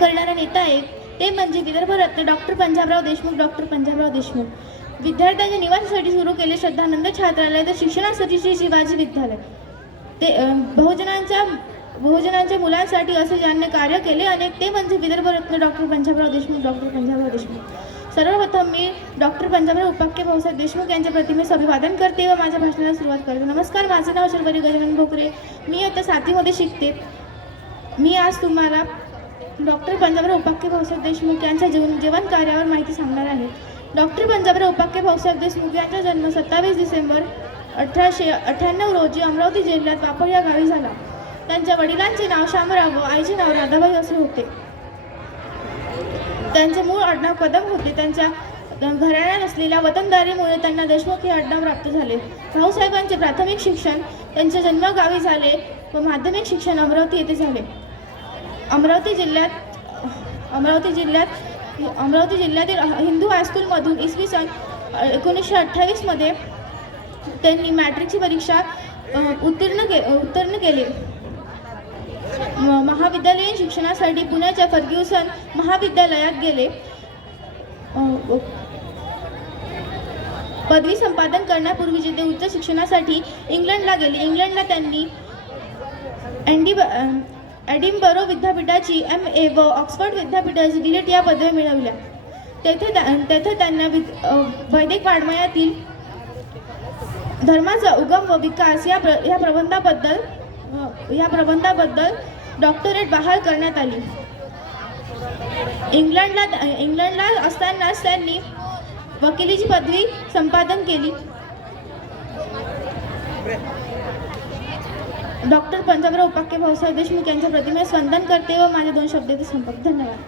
करणारा नेता आहे ते म्हणजे विदर्भरत्न डॉक्टर पंजाबराव देशमुख. डॉक्टर पंजाबराव देशमुख विद्यार्थ्यांच्या निवासासाठी सुरू केले श्रद्धानंद छात्रालय तर शिक्षणासाठी श्री शिवाजी विद्यालय. ते बहुजनांच्या मुलांसाठी असे ज्यांनी कार्य केले अनेक ते म्हणजे विदर्भरत्न डॉक्टर पंजाबराव देशमुख. डॉक्टर पंजाबराव देशमुख. सर्वप्रथम मी डॉक्टर पंजाबराव उपाख्य भाऊसाहेब देशमुख यांच्या प्रतिमेस अभिवादन करते व माझ्या भाषणाला सुरुवात करते. नमस्कार, माझे नाव शर्वरी गजानन भोकरे. मी आता 7वीमध्ये शिकते. मी आज तुम्हाला डॉक्टर पंजाबराव उपाख्य भाऊसाहेब देशमुख यांच्या जीवन कार्यावर माहिती सांगणार आहे. डॉक्टर पंजाबराव उपाख्य भाऊसाहेब देशमुख यांचा जन्म 27 डिसेंबर 1898 रोजी अमरावती जिल्ह्यात वापर या गावी झाला. त्यांच्या वडिलांचे नाव शामराव व आईचे नाव राधाबाई असे होते. त्यांचे मूळ आडनाव कदम होते. त्यांच्या घराण्यात असलेल्या वतनदारीमुळे त्यांना देशमुख हे आडनाव प्राप्त झाले. भाऊसाहेबांचे प्राथमिक शिक्षण त्यांच्या जन्मगावी झाले व माध्यमिक शिक्षण अमरावती येथे झाले. अमरावती जिल्ह्यातील हिंदू हायस्कूलमधून इसवी सन 1928 मध्ये त्यांनी मॅट्रिकची परीक्षा उत्तीर्ण केली. महाविद्यालयीन शिक्षणासाठी पुण्याच्या फर्ग्युसन महाविद्यालयात गेले. पदवी संपादन करण्यापूर्वी ते उच्च शिक्षणासाठी इंग्लंडला गेले. इंग्लंडला त्यांनी एडिनबरो विद्यापीठाची MA व ऑक्सफर्ड विद्यापीठाची DLET या पदव्या मिळवल्या. तेथे त्यांना वैदिक वाङ्मयातील धर्माचा उगम व विकास या प्रबंधाबद्दल डॉक्टरेट बहाल करण्यात आली. इंग्लंडला असतानाच त्यांनी वकिलीची पदवी संपादन केली. डॉक्टर पंजाबराव उपाख्य भाऊसाहेब देशमुख यांच्या प्रतिमेस वंदन करते व माझे 2 शब्दाचे संपर्क. धन्यवाद.